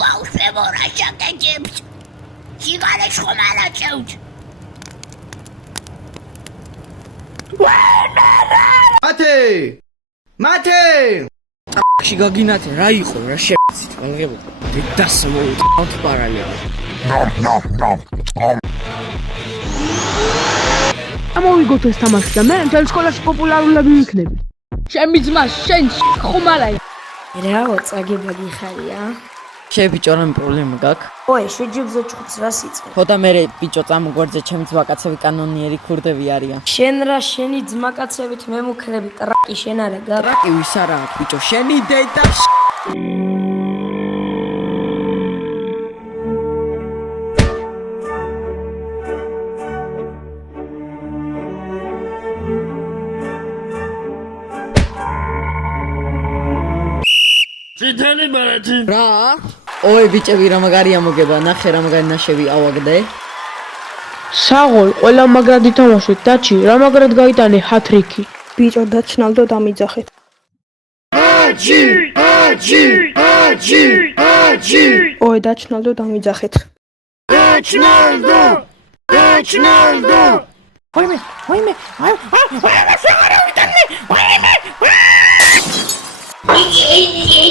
ბავშვებო, რა შეგეძებთ? სიგარეტს ხომ არ აწევთ? მათე! ში გაგინათე რა იყო რა შეცით მოგებო დასმოუწყავთ პარალელად ამოვიგოთ ეს თამაში და მე მთელ სკოლაში პოპულარულები ვიქნები. ჩემი ძმა შენ ხომ არა რაო წაგებაგი ხარია? შე ბიჭო რამე პრობლემა გაქვს? ოე შეჯიბზე ჭუბს რა სიწყე? ხოდა მე ბიჭო წამოგვერძე ჩემი ძმაკაცები კანონიერი ქურდები არიან. შენ რა შენი ძმაკაცებით მე მუქრები ტრაკი შენ არა გაბა? კი ვის არა აქვს ბიჭო შენი დედა წითელი ბარათი. რა? ოე ბიჭები რა მაგარია მოგება ნახე რა მაგარი ნაშევი ავაგდე. საღოლ ყველა მაგრად ითამაშეთ დაჩი რა მაგრად გაიტანე ჰატრიკი. ბიჭო დაჩნალდო დამიძახეთ. ოე დაჩნალდო დამიძახეთ. Ი